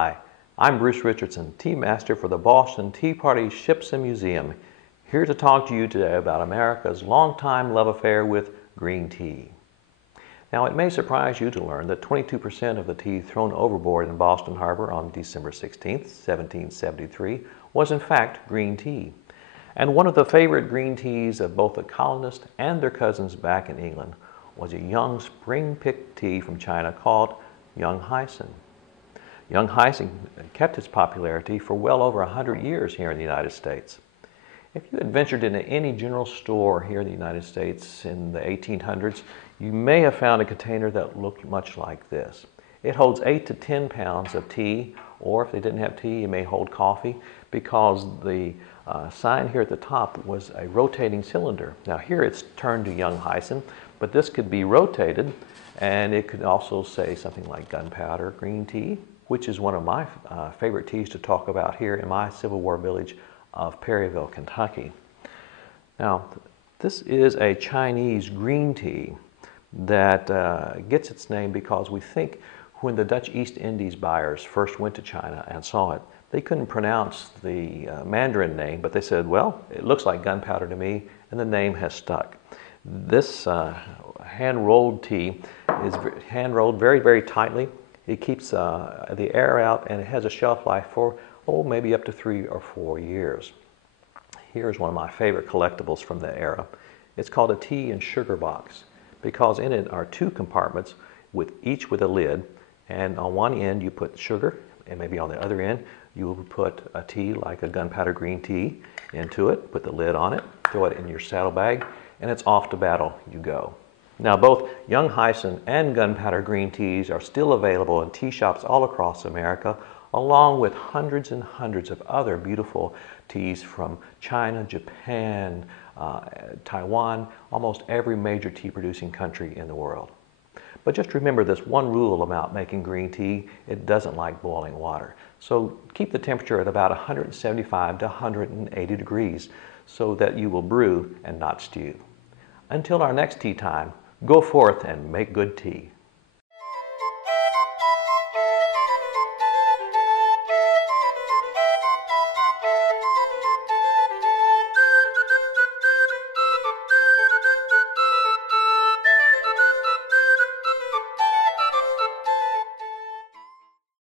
Hi, I'm Bruce Richardson, Tea Master for the Boston Tea Party Ships and Museum, here to talk to you today about America's longtime love affair with green tea. Now, it may surprise you to learn that 22% of the tea thrown overboard in Boston Harbor on December 16, 1773, was in fact green tea. And one of the favorite green teas of both the colonists and their cousins back in England was a young spring-picked tea from China called Young Hyson. Young Hyson kept its popularity for well over 100 years here in the United States. If you had ventured into any general store here in the United States in the 1800s, you may have found a container that looked much like this. It holds 8 to 10 pounds of tea, or if they didn't have tea, it may hold coffee, because the sign here at the top was a rotating cylinder. Now here it's turned to Young Hyson, but this could be rotated, and it could also say something like gunpowder green tea, which is one of my favorite teas to talk about here in my Civil War village of Perryville, Kentucky. Now, this is a Chinese green tea that gets its name because we think when the Dutch East Indies buyers first went to China and saw it, they couldn't pronounce the Mandarin name, but they said, well, it looks like gunpowder to me, and the name has stuck. This hand-rolled tea is hand-rolled very, very tightly. It keeps the air out, and it has a shelf life for, maybe up to 3 or 4 years. Here's one of my favorite collectibles from the era. It's called a tea and sugar box, because in it are 2 compartments, each with a lid, and on one end you put sugar, and maybe on the other end you will put a tea like a gunpowder green tea into it, put the lid on it, throw it in your saddlebag, and it's off to battle you go. Now, both Young Hyson and gunpowder green teas are still available in tea shops all across America, along with hundreds and hundreds of other beautiful teas from China, Japan, Taiwan, almost every major tea producing country in the world. But just remember this one rule about making green tea: it doesn't like boiling water. So keep the temperature at about 175 to 180 degrees so that you will brew and not stew. Until our next tea time, go forth and make good tea.